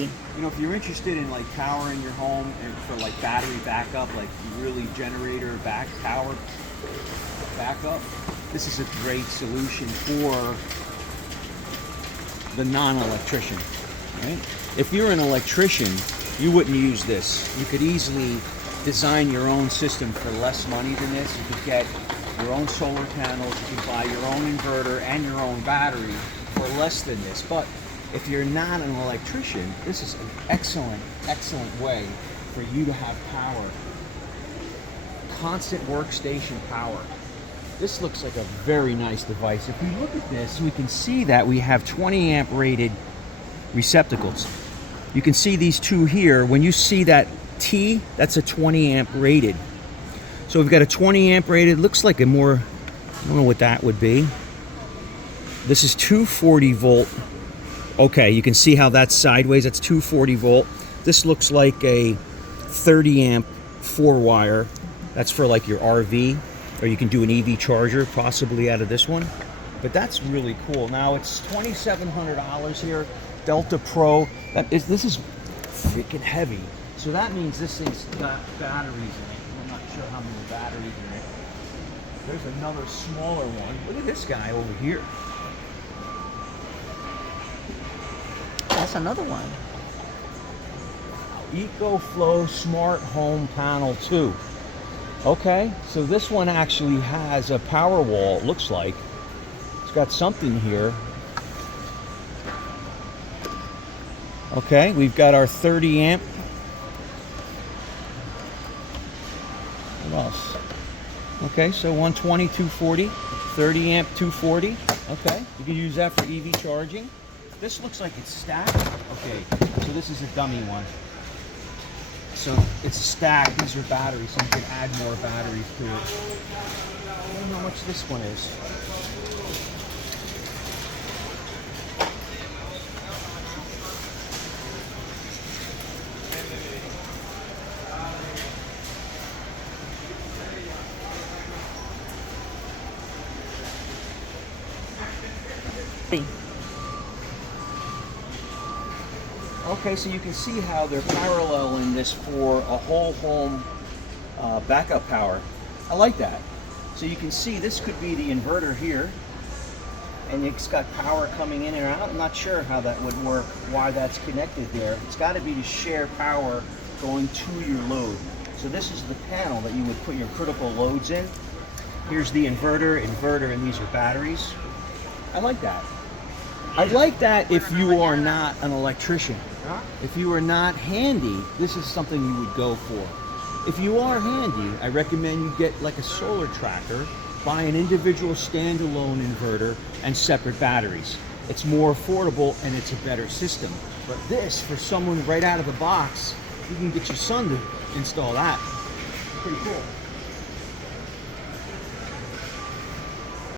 You know, if you're interested in like powering your home and for like battery backup, like really generator power backup, this is a great solution for the non-electrician, right? If you're an electrician, you wouldn't use this. You could easily design your own system for less money than this. You could get your own solar panels, you can buy your own inverter and your own battery for less than this. But if you're not an electrician, this is an excellent, excellent way for you to have power. Constant workstation power. This looks like a very nice device. If we look at this, we can see that we have 20 amp rated receptacles. You can see these two here. When you see that T, that's a 20 amp rated. So we've got a 20 amp rated, looks like a more, I don't know what that would be. This is 240 volt. Okay, you can see how that's sideways, that's 240 volt. This looks like a 30 amp 4-wire. That's for like your RV, or you can do an EV charger possibly out of this one. But that's really cool. Now it's $2,700 here, Delta Pro. This is freaking heavy. So that means this thing's got batteries in it. I'm not sure how many batteries in it. There's another smaller one. Look at this guy over here. That's another one. Ecoflow Smart Home Panel 2. Okay, so this one actually has a power wall, it looks like. It's got something here. Okay, we've got our 30 amp. What else? Okay, so 120, 240, 30 amp, 240. Okay, you can use that for EV charging. This looks like it's stacked. Okay, so this is a dummy one. So it's stacked. These are batteries, so you can add more batteries to it. I don't know how much this one is. Okay, so you can see how they're paralleling this for a whole home backup power. I like that. So you can see this could be the inverter here, and it's got power coming in and out. I'm not sure how that would work, why that's connected there. It's got to be to share power going to your load. So this is the panel that you would put your critical loads in. Here's the inverter, and these are batteries. I like that. I like that if you are not an electrician. If you are not handy, this is something you would go for. If you are handy, I recommend you get like a solar tracker, buy an individual standalone inverter and separate batteries. It's more affordable and it's a better system. But this, for someone right out of the box, you can get your son to install that. Pretty cool.